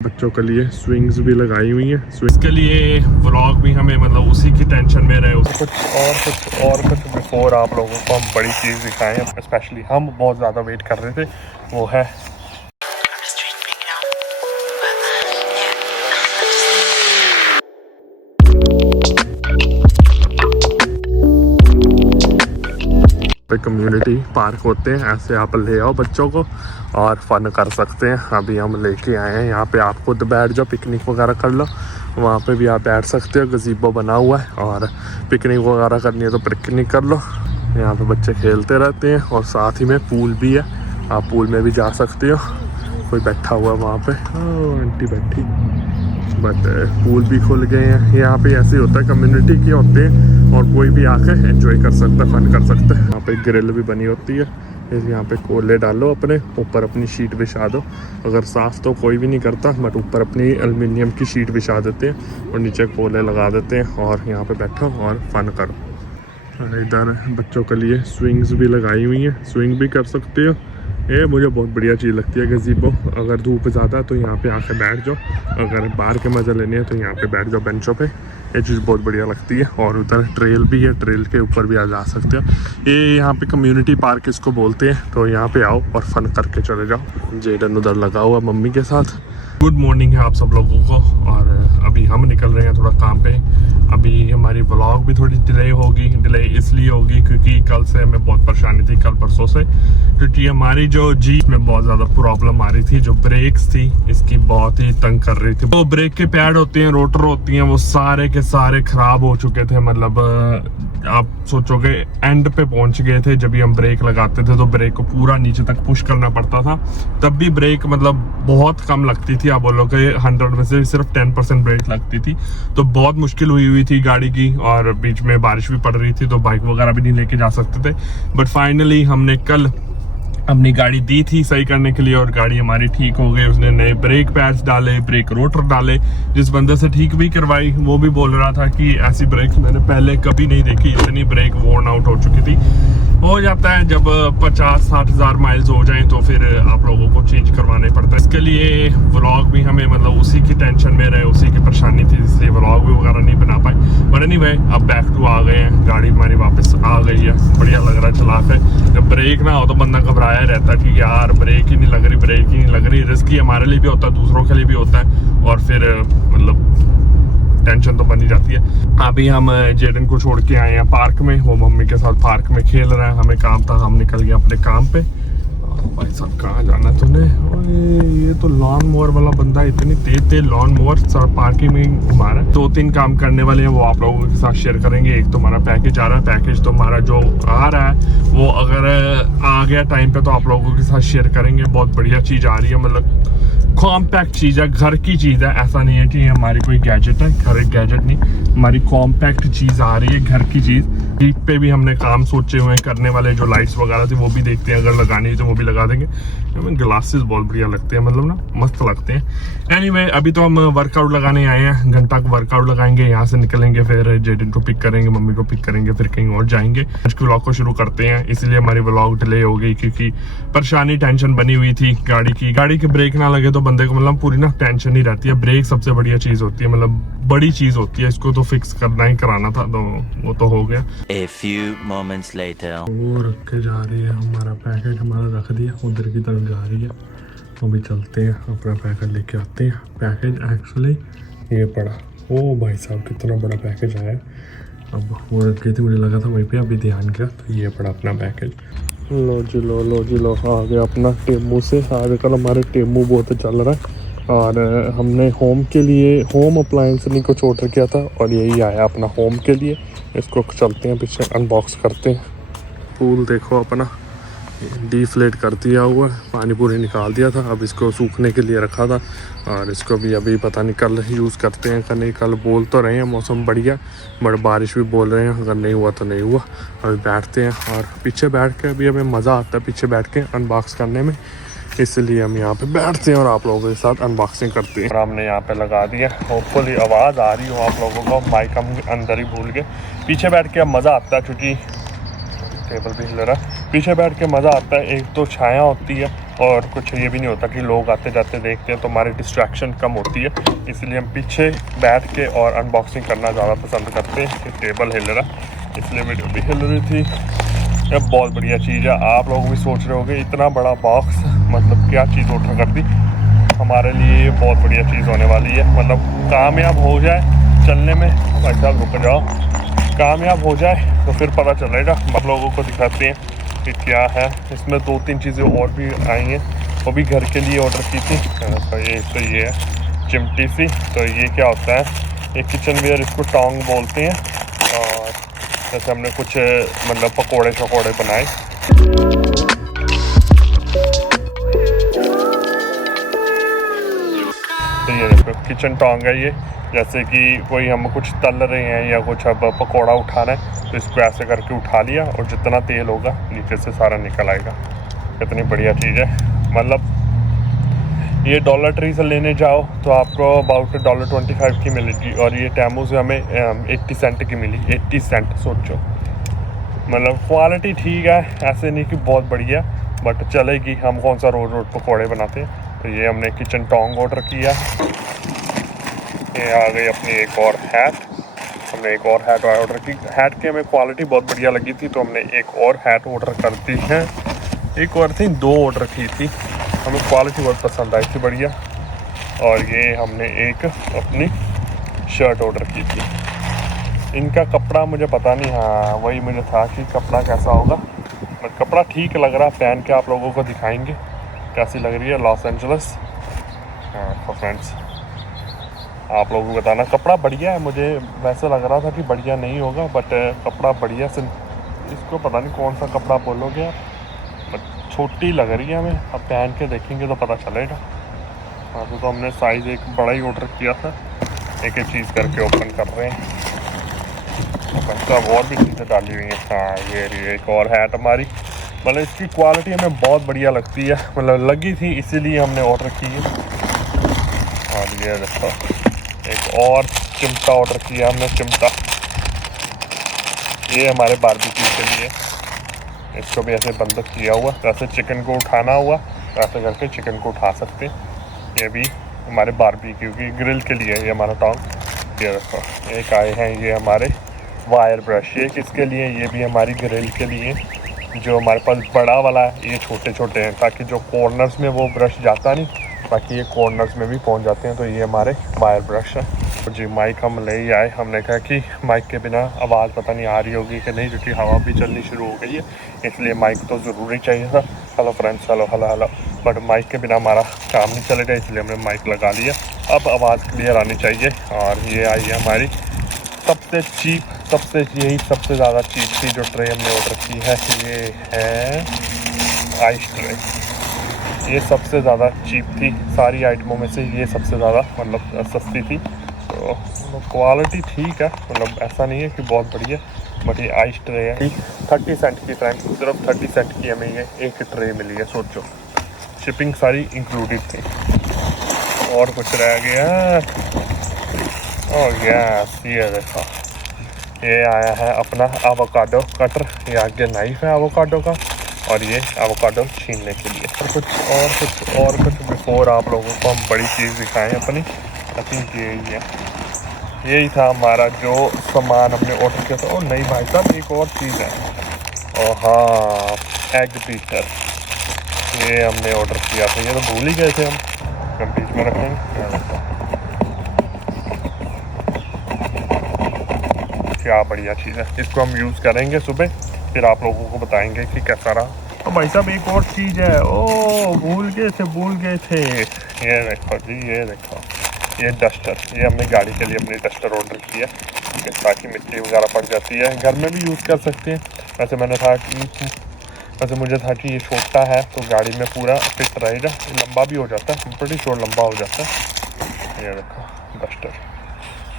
बच्चों के लिए स्विंग्स भी लगाई हुई हैं। स्विंग्स के लिए व्लॉग भी हमें मतलब उसी की टेंशन में रहे। कुछ बिफोर आप लोगों को हम बड़ी चीज़ दिखाएं, स्पेशली हम बहुत ज़्यादा वेट कर रहे थे, वो है कम्युनिटी पार्क होते हैं। ऐसे आप ले आओ बच्चों को और फन कर सकते हैं। अभी हम लेके आए हैं यहाँ पे, आप खुद बैठ जाओ, पिकनिक वगैरह कर लो। वहाँ पे भी आप बैठ सकते हो, गज़ीबो बना हुआ है, और पिकनिक वगैरह करनी है तो पिकनिक कर लो। यहाँ पे बच्चे खेलते रहते हैं और साथ ही में पूल भी है, आप पूल में भी जा सकते हो। कोई बैठा हुआ है वहाँ पे, आंटी बैठी, बट पूल भी खुल गए हैं। यहाँ पे ऐसे होता है, कम्युनिटी के होते हैं और कोई भी आकर एंजॉय कर सकता है, फन कर सकता है। यहाँ पे ग्रिल भी बनी होती है, यहाँ पे कोयले डालो, अपने ऊपर अपनी शीट बिछा दो। अगर साफ़ तो कोई भी नहीं करता, बट ऊपर अपनी एल्युमिनियम की शीट बिछा देते हैं और नीचे कोयले लगा देते हैं और यहाँ पे बैठो और फन करो। इधर बच्चों के लिए स्विंग्स भी लगाई हुई हैं, स्विंग भी कर सकते हो। ये मुझे बहुत बढ़िया चीज़ लगती है गज़ीबो। अगर धूप ज़्यादा तो यहाँ पे आके बैठ जाओ, अगर बाहर के मज़े लेने हैं तो यहाँ पे बैठ जाओ बेंचों पे। ये चीज़ बहुत बढ़िया लगती है। और उधर ट्रेल भी है, ट्रेल के ऊपर भी आ जा सकते हो। ये यहाँ पे कम्युनिटी पार्क इसको बोलते हैं, तो यहाँ पे आओ और फन करके चले जाओ। जेडन उधर लगा हुआ मम्मी के साथ। गुड मॉर्निंग है आप सब लोगों को, और अभी हम निकल रहे हैं थोड़ा काम पे। अभी हमारी व्लॉग भी थोड़ी डिले होगी। डिले इसलिए होगी क्योंकि कल से हमें बहुत परेशानी थी, कल परसों से, क्योंकि हमारी जो जीप में बहुत ज़्यादा प्रॉब्लम आ रही थी। जो ब्रेक्स थी इसकी बहुत ही तंग कर रही थी। वो ब्रेक के पैड होते हैं, रोटर होती हैं, वो सारे के सारे ख़राब हो चुके थे। मतलब आप सोचोगे एंड पे पहुंच गए थे। जब भी हम ब्रेक लगाते थे तो ब्रेक को पूरा नीचे तक पुश करना पड़ता था, तब भी ब्रेक मतलब बहुत कम लगती थी। आप बोलोगे 100 में से सिर्फ 10% ब्रेक लगती थी, तो बहुत मुश्किल हुई थी गाड़ी की। और बीच में बारिश भी पड़ रही थी तो बाइक वगैरह भी नहीं लेके जा सकते थे। बट फाइनली हमने कल अपनी गाड़ी दी थी सही करने के लिए और गाड़ी हमारी ठीक हो गई। उसने नए ब्रेक पैड्स डाले, ब्रेक रोटर डाले। जिस बंदे से ठीक भी करवाई वो भी बोल रहा था कि ऐसी ब्रेक मैंने पहले कभी नहीं देखी, इतनी ब्रेक वॉर्न आउट हो चुकी थी। हो जाता है जब 50-60 हज़ार माइल्स हो जाएं तो फिर आप लोगों को चेंज करवाना पड़ता है। इसके लिए व्लॉग भी हमें मतलब उसी की टेंशन में रहे, उसी की परेशानी थी, इसलिए व्लॉग भी वगैरह नहीं बना पाए। बट एनीवे अब बैक टू आ गए हैं, गाड़ी हमारी वापस आ गई है। बढ़िया लग रहा है चला के। जब ब्रेक ना हो तो बंदा घबराया रहता है कि यार ब्रेक ही नहीं लग रही, ब्रेक ही नहीं लग रही। रिस्की हमारे लिए भी होता है, दूसरों के लिए भी होता है, और फिर मतलब टेंशन तो बनी जाती है। अभी हम जेडन को छोड़ के आए हैं पार्क में, वो मम्मी के साथ पार्क में खेल रहा है। हमें काम था, हम निकल गए अपने काम पे। भाई साहब कहाँ जाना तूने? ये तो लॉन मोवर वाला बंदा इतनी तेज लॉन मोवर सर पार्किंग में घुमा रहा है। 2-3 काम करने वाले हैं, वो आप लोगों के साथ शेयर करेंगे। एक तो हमारा पैकेज आ रहा है, पैकेज तो हमारा जो आ रहा है वो अगर आ गया टाइम पे तो आप लोगों के साथ शेयर करेंगे। बहुत बढ़िया चीज़ आ रही है, मतलब कॉम्पैक्ट चीज़ है, घर की चीज़ है। ऐसा नहीं है कि हमारी कोई गैजेट है, घर एक गैजेट नहीं, हमारी कॉम्पैक्ट चीज़ आ रही है, घर की चीज़। जीप पे भी हमने काम सोचे हुए हैं करने वाले, जो लाइट्स वगैरह थी वो भी देखते हैं, अगर लगानी है तो वो भी लगा देंगे। ग्लासेस बहुत बढ़िया लगते हैं, मतलब ना मस्त लगते हैं। एनीवे अभी तो हम वर्कआउट लगाने आए हैं, घंटा का वर्कआउट लगाएंगे, यहाँ से निकलेंगे, फिर जेडन को पिक करेंगे, मम्मी को पिक करेंगे, फिर कहीं और जाएंगे। आज के व्लॉग को शुरू करते हैं, इसलिए हमारी व्लॉग डिले हो गई क्योंकि परेशानी टेंशन बनी हुई थी गाड़ी की। गाड़ी के ब्रेक ना लगे तो बंदे को मतलब पूरी ना टेंशन ही रहती है। ब्रेक सबसे बढ़िया चीज़ होती है, मतलब बड़ी चीज़ होती है, इसको तो फिक्स करना ही कराना था, तो वो तो हो गया। A few moments later. वो रख के जा रही है, हमारा पैकेज हमारा रख दिया, उधर की तरफ जा रही है। अभी चलते हैं, अपना पैकेज लेके आते हैं। पैकेज एक्चुअली ये पड़ा, ओ भाई साहब कितना बड़ा पैकेज आया। अब वो रख गई थी, मुझे लगा था वहीं पे, अभी ध्यान किया तो ये पड़ा अपना पैकेज। लो जी लो, लो जी लो, आ गया अपना टेमू से। आजकल हमारे टेमू बहुत चल रहा है, और हमने होम के लिए होम अप्लायंस नहीं कुछ ऑर्डर किया था और यही आया अपना होम के लिए। इसको चलते हैं पीछे, अनबॉक्स करते हैं। पूल देखो अपना डीफ्लेट कर दिया हुआ, पानी पूरी निकाल दिया था, अब इसको सूखने के लिए रखा था। और इसको भी अभी पता नहीं कल यूज़ करते हैं, कल नहीं। कल बोल तो रहे हैं मौसम बढ़िया, बट बारिश भी बोल रहे हैं, अगर नहीं हुआ तो नहीं हुआ। अभी बैठते हैं और पीछे बैठ के अभी हमें मज़ा आता है पीछे बैठ के अनबॉक्स करने में, इसलिए हम यहाँ पे बैठते हैं और आप लोगों के साथ अनबॉक्सिंग करते हैं। और हमने यहाँ पे लगा दिया, होपफुली आवाज़ आ रही हो आप लोगों को। माइक हम अंदर ही भूल गए, पीछे बैठ के अब मज़ा आता है क्योंकि टेबल भी हिल रहा है। पीछे बैठ के मज़ा आता है। एक तो छाया होती है और कुछ ये भी नहीं होता कि लोग आते जाते देखते हैं, तो हमारी डिस्ट्रैक्शन कम होती है। इसलिए हम पीछे बैठ के और अनबॉक्सिंग करना ज़्यादा पसंद करते हैं। कि टेबल हिल रहा, इसलिए वीडियो भी हिल रही थी। ये बहुत बढ़िया चीज़ है। आप लोग भी सोच रहे होंगे इतना बड़ा बॉक्स, मतलब क्या चीज़ ऑर्डर कर दी। हमारे लिए ये बहुत बढ़िया चीज़ होने वाली है। मतलब कामयाब हो जाए चलने में, भाई साहब रुक जाओ, कामयाब हो जाए तो फिर पता चलेगा। आप लोगों को दिखाते हैं कि क्या है इसमें। 2-3 चीज़ें और भी आई हैं, वो भी घर के लिए ऑर्डर की थी। तो ये है चिमटी सी। तो ये क्या होता है, ये किचन वेयर, इसको टोंग बोलते हैं। और जैसे हमने कुछ मतलब पकोड़े शकोड़े बनाए। तो ये देखो किचन टोंग है ये। जैसे कि कोई हम कुछ तल रहे हैं या कुछ अब पकोड़ा उठाना है, तो इसको ऐसे करके उठा लिया और जितना तेल होगा नीचे से सारा निकल आएगा। कितनी बढ़िया चीज़ है। मतलब ये डॉलर ट्री से लेने जाओ तो आपको अबाउट $1.25 की मिलेगी, और ये टेमू से हमें 80 सेंट की मिली। 80 सेंट, सोचो। मतलब क्वालिटी ठीक है, ऐसे नहीं कि बहुत बढ़िया, बट चलेगी। हम कौन सा रोज़ रोज़ पकौड़े बनाते हैं। तो ये हमने किचन टोंग ऑर्डर किया। ये आ गई अपनी एक और हैट। हमने एक और हैट ऑर्डर की। हैट की हमें क्वालिटी बहुत बढ़िया लगी थी, तो हमने एक और हैट ऑर्डर कर दी है। एक और थी, 2 ऑर्डर की थी। हमें क्वालिटी बहुत पसंद आई थी, बढ़िया। और ये हमने एक अपनी शर्ट ऑर्डर की थी। इनका कपड़ा मुझे पता नहीं, हाँ वही मुझे था कि कपड़ा कैसा होगा, बट कपड़ा ठीक लग रहा। पहन के आप लोगों को दिखाएंगे कैसी लग रही है लॉस एंजल्स। हाँ तो फ्रेंड्स, आप लोगों को बताना। कपड़ा बढ़िया है, मुझे वैसे लग रहा था कि बढ़िया नहीं होगा, बट कपड़ा बढ़िया से। इसको पता नहीं कौन सा कपड़ा बोलोगे आप, बट छोटी लग रही है हमें। अब पहन के देखेंगे तो पता चलेगा। हाँ तो हमने साइज़ एक बड़ा ही ऑर्डर किया था। एक चीज़ करके ओपन कर रहे हैं। सब और भी चीज़ें डाली हुई हैं। हाँ ये एक और हैट हमारी। मतलब इसकी क्वालिटी हमें बहुत बढ़िया लगती है, मतलब लगी थी, इसीलिए हमने ऑर्डर की है। और ये देखो एक और चिमटा ऑर्डर किया हमने। चिमटा ये हमारे बारबेक्यू के लिए। इसको भी ऐसे बंद किया हुआ, जैसे चिकन को उठाना हुआ वैसे करके चिकन को उठा सकते हैं। ये भी हमारे बारबेक्यू की ग्रिल के लिए ये हमारा टोंग। ये देखो एक आए हैं ये हमारे वायर ब्रश। ये किसके लिए, ये भी हमारी ग्रिल के लिए। जो हमारे पास बड़ा वाला है, ये छोटे छोटे हैं, ताकि जो कॉर्नर्स में वो ब्रश जाता नहीं, बाकी ये कॉर्नर्स में भी पहुंच जाते हैं। तो ये हमारे वायर ब्रश है। तो जी माइक हम ले ही आए। हमने कहा कि माइक के बिना आवाज़ पता नहीं आ रही होगी कि नहीं, क्योंकि हवा भी चलनी शुरू हो गई है, इसलिए माइक तो ज़रूरी चाहिए था। Hello friends, hello hello hello. But mic के बिना हमारा काम नहीं चलेगा, इसलिए हमने माइक लगा लिया। अब आवाज़ क्लियर आनी चाहिए। और ये आई है हमारी सबसे चीप, सबसे ज़्यादा चीप थी जो ट्रे हमने ऑर्डर की है। ये है आइस ट्रे। ये सबसे ज़्यादा चीप थी सारी आइटमों में से, ये सबसे ज़्यादा मतलब सस्ती थी। तो क्वालिटी ठीक है, मतलब ऐसा नहीं है कि बहुत बढ़िया, बट ये आइस ट्रे है। 30 सेंट की फ्रेंड्स, सिर्फ 30 सेंट की हमें ये एक ट्रे मिली है। सोचो, शिपिंग सारी इंक्लूडेड थी। और कुछ रह गया। ओह यस, ये देखो ये आया है अपना एवोकाडो कटर। ये आगे नाइफ है एवोकाडो का, और ये एवोकाडो छीनने के लिए। और कुछ बिफोर आप लोगों को हम बड़ी चीज़ दिखाएं अपनी। आई थिंक यही था हमारा जो सामान हमने ऑर्डर किया था। और नहीं भाई साहब, एक और चीज़ है। और हाँ, एग बीटर, ये हमने ऑर्डर किया था। ये तो भूल ही गए थे हम बीच में रखेंगे। क्या बढ़िया चीज़ है, इसको हम यूज़ करेंगे सुबह, फिर आप लोगों को बताएंगे कि कैसा रहा। तो भाई साहब एक और चीज़ है, ओ भूल गए थे। ये देखो जी, ये देखो ये डस्टर। ये हमने गाड़ी के लिए अपनी डस्टर ऑर्डर किया, ताकि मिट्टी वगैरह पड़ जाती है, घर में भी यूज़ कर सकते हैं। वैसे मुझे था कि ये छोटा है तो गाड़ी में पूरा फिट रहेगा, लंबा भी हो जाता है, बड़ी शोर लंबा हो जाता है। ये देखो डस्टर,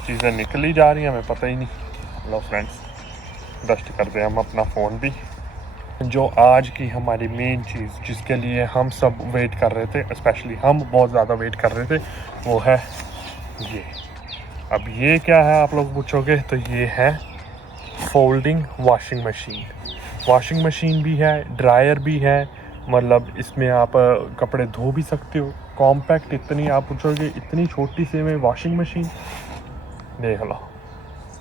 चीज़ें निकल ही जा रही हैं, हमें पता ही नहीं। लो फ्रेंड्स, डस्ट कर दें हम अपना फ़ोन भी। जो आज की हमारी मेन चीज़, जिसके लिए हम सब वेट कर रहे थे, स्पेशली हम बहुत ज़्यादा वेट कर रहे थे, वो है ये। अब ये क्या है आप लोग पूछोगे, तो ये है folding washing machine. Washing machine भी है, ड्रायर भी है, मतलब इसमें आप कपड़े धो भी सकते हो। कॉम्पैक्ट इतनी, आप पूछोगे इतनी छोटी सी में वॉशिंग मशीन, देख लो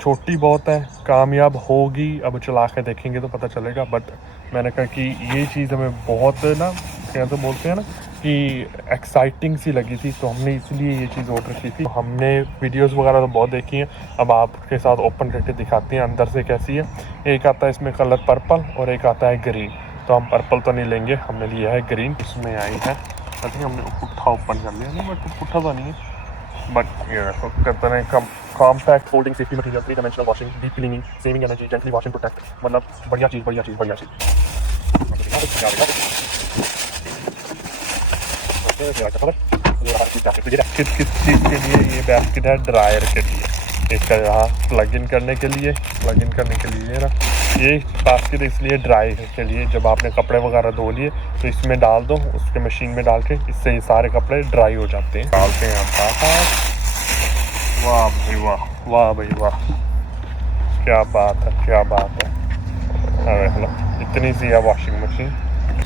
छोटी बहुत है। कामयाब होगी, अब चला के देखेंगे तो पता चलेगा। बट मैंने कहा कि ये चीज़ हमें बहुत ना, कैसे बोलते हैं ना कि एक्साइटिंग सी लगी थी, तो हमने इसलिए ये चीज़ ऑर्डर की थी। हमने वीडियोस वगैरह तो बहुत देखी हैं, अब आपके साथ ओपन करके दिखाते हैं अंदर से कैसी है। एक आता है इसमें कलर पर्पल और एक आता है ग्रीन, तो हम पर्पल तो नहीं लेंगे, हमने लिया है ग्रीन। इसमें आई है, आई थिंक हमने पुट्ठा ओपन कर लिया, नहीं बट पुट्ठा तो नहीं है, बट ये देखो कहते हैं compact folding safety material, 3 dimensional washing, deep cleaning, saving energy, gently washing protect, मतलब बढ़िया चीज़ बढ़िया चीज़ बढ़िया चीज़। किस चीज़ के लिए ये बैस्केट है? ड्रायर के लिए। इसका यहाँ प्लग इन करने के लिए ना ये बास्केट, इसलिए ड्राई के लिए। जब आपने कपड़े वगैरह धो लिए तो इसमें डाल दो, उसके मशीन में डाल के, इससे ये सारे कपड़े ड्राई हो जाते हैं। डालते हैं हम, वाह भाई वाह, वाह भाई वाह, क्या बात है, क्या बात है। अरे हेलो, इतनी सी है वॉशिंग मशीन,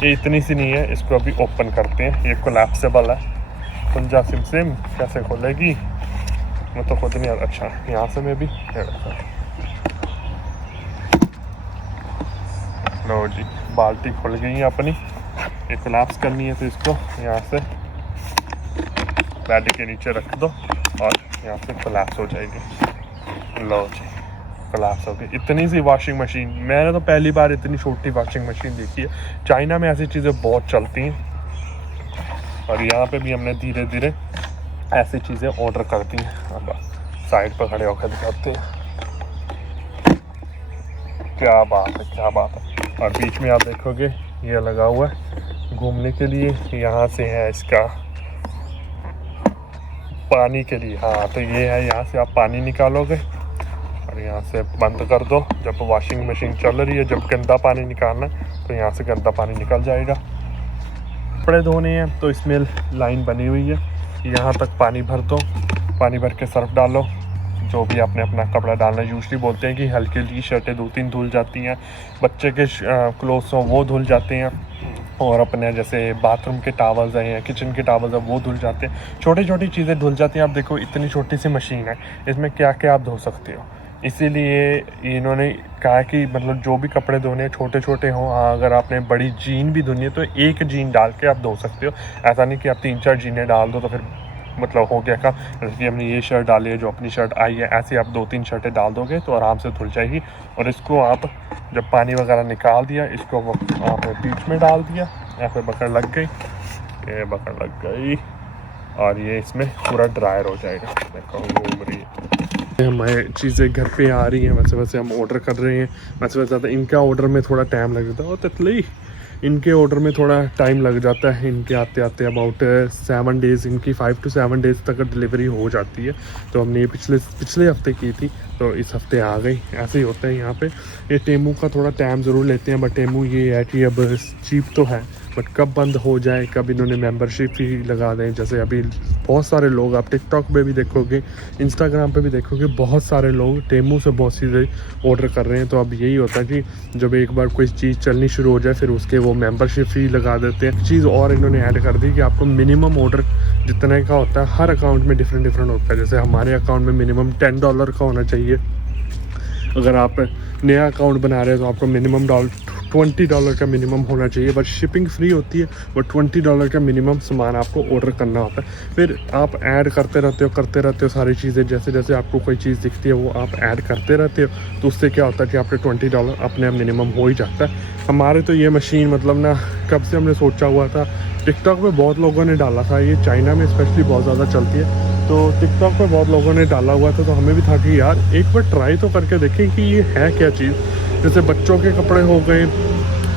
ये इतनी सी नहीं है, इसको अभी ओपन करते हैं। ये कोलैप्सेबल है, कुंजा सिम कैसे खोलेगी मैं तो खुद नहीं। अच्छा यहाँ से मैं भी, लो जी बाल्टी खुल गई है अपनी। ये कोलैप्स करनी है तो इसको यहाँ से बैटरी के नीचे रख दो और यहाँ से कोलैप्स हो जाएगी। लो जी कोलैप्स हो गई। इतनी सी वॉशिंग मशीन, मैंने तो पहली बार इतनी छोटी वॉशिंग मशीन देखी है। चाइना में ऐसी चीज़ें बहुत चलती हैं और यहाँ पे भी हमने धीरे धीरे ऐसी चीज़ें ऑर्डर कर दी हैं। अब साइड पर खड़े होकर दिखाते हैं, क्या बात है, क्या बात है। और बीच में आप देखोगे ये लगा हुआ है घूमने के लिए, यहाँ से है इसका पानी के लिए। हाँ तो ये है, यहाँ से आप पानी निकालोगे और यहाँ से बंद कर दो। जब वॉशिंग मशीन चल रही है, जब गंदा पानी निकालना है तो यहाँ से गंदा पानी निकल जाएगा। कपड़े धोने हैं तो इसमें लाइन बनी हुई है, यहाँ तक पानी भर दो, पानी भर के सर्फ डालो, जो भी आपने अपना कपड़ा डालना। यूजली बोलते हैं कि हल्की हल्की शर्टें 2-3 धुल जाती हैं, बच्चे के क्लोथ्स हों वो धुल जाते हैं, और अपने जैसे बाथरूम के टावल्स हैं या किचन के टावल्स हैं वो धुल जाते हैं। छोटी छोटी चीज़ें धुल जाती हैं। आप देखो इतनी छोटी सी मशीन है, इसमें क्या क्या आप धो सकते हो। इसीलिए इन्होंने कहा कि मतलब जो भी कपड़े धोने छोटे छोटे हों, हाँ अगर आपने बड़ी जीन भी धोनी है तो एक जीन डाल के आप धो सकते हो। ऐसा नहीं कि आप 3-4 जीनें डाल दो तो फिर मतलब हो गया काम। जैसे कि हमने ये शर्ट डाली है, जो अपनी शर्ट आई है, ऐसे आप 2-3 शर्टें डाल दोगे तो आराम से धुल जाएगी। और इसको आप जब पानी वगैरह निकाल दिया, इसको आपने बीच में डाल दिया, यहाँ पे बकड़ लग गई, ये बकड़ लग गई और ये इसमें पूरा ड्रायर हो जाएगा। देखो घूम रही है, हमारे चीज़ें घर पे आ रही हैं, वैसे वैसे हम ऑर्डर कर रहे हैं। वैसे वैसे इनका ऑर्डर में थोड़ा टाइम लग जाता है, और तितली इनके ऑर्डर में थोड़ा टाइम लग जाता है। इनके आते आते अबाउट 7 डेज़, इनकी 5 to 7 डेज़ तक डिलीवरी हो जाती है। तो हमने ये पिछले हफ्ते की थी तो इस हफ्ते आ गई। ऐसे ही होता है यहाँ पे। ये टेमू का थोड़ा टाइम ज़रूर लेते हैं, बट टेमू ये है कि अब चीप तो है, बट कब बंद हो जाए, कब इन्होंने मेंबरशिप ही लगा दें। जैसे अभी बहुत सारे लोग, आप टिकटॉक पे भी देखोगे, इंस्टाग्राम पे भी देखोगे, बहुत सारे लोग टेमू से बहुत चीज़ें ऑर्डर कर रहे हैं। तो अब यही होता है कि जब एक बार कोई चीज़ चलनी शुरू हो जाए फिर उसके वो मेंबरशिप ही लगा देते हैं। चीज़ और इन्होंने ऐड कर दी कि आपको मिनिमम ऑर्डर जितने का होता है, हर अकाउंट में डिफरेंट होता है। जैसे हमारे अकाउंट में मिनिमम $10 का होना चाहिए। अगर आप नया अकाउंट बना रहे हो तो आपको मिनिमम $20 का मिनिमम होना चाहिए, बट शिपिंग फ्री होती है, बट $20 का मिनिमम सामान आपको ऑर्डर करना होता है। फिर आप ऐड करते रहते हो सारी चीज़ें। जैसे जैसे आपको कोई चीज़ दिखती है वो आप ऐड करते रहते हो, तो उससे क्या होता है कि आपके $20 अपने आप मिनिमम हो ही जाता है। हमारे तो ये मशीन मतलब ना कब से हमने सोचा हुआ था। टिकटॉक पे बहुत लोगों ने डाला था, ये चाइना में स्पेशली बहुत ज़्यादा चलती है, तो टिकटॉक पे बहुत लोगों ने डाला हुआ था। तो हमें भी था कि यार एक बार ट्राई तो करके देखें कि ये है क्या चीज़। जैसे बच्चों के कपड़े हो गए,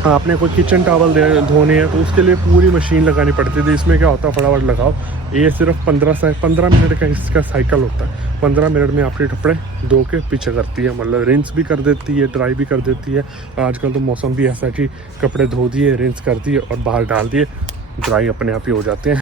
आपने कोई किचन टॉवल धोने हैं तो उसके लिए पूरी मशीन लगानी पड़ती थी। इसमें क्या होता है, फटाफट लगाओ। ये सिर्फ 15 मिनट का इसका साइकिल होता है। 15 मिनट में आपके कपड़े धो के पीछे करती है, मतलब रिंस भी कर देती है, ड्राई भी कर देती है। आजकल तो मौसम भी ऐसा कि कपड़े धो दिए, रिंस कर दिए और बाहर डाल दिए, ड्राई अपने आप ही हो जाते हैं।